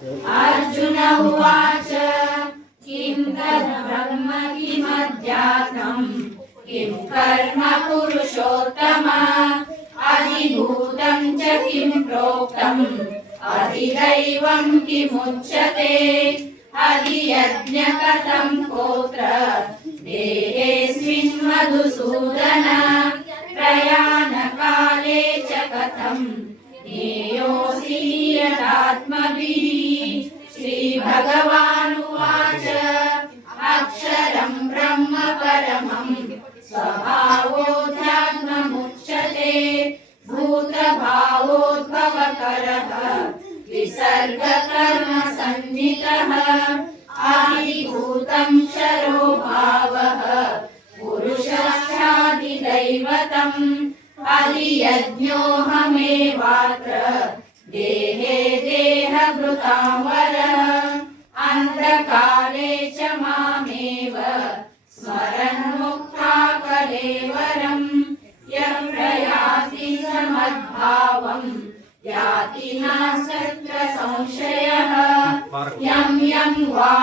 अर्जुन उवाच किं तद्ब्रह्म किमध्यात्मम् किं कर्म पुरुषोत्तम अधिभूतं च किं प्रोक्तम् अधिदैवं किमुच्यते अधियज्ञ कथं कोत्र देहेऽस्मिन् मधुसूदन प्रयाणकाले च कथं ज्ञेयोऽसि यदात्मभिः। श्रीभगवानुवाच अक्षरं ब्रह्म परमं स्वभावोऽध्यात्ममुच्यते भूतभावोद्भवकरः विसर्गकर्मसन्निधः आदिभूतं क्षरो भावः पुरुषश्चादिदैवतम् अधियज्ञोऽहमेवात्र देहे देहभृतां वरः अन्धकाले च मामेव स्मरन् मुक्ता कलेवरम् यः प्रयाति समद्भावम् याति नास्ति संशयः यं यं वा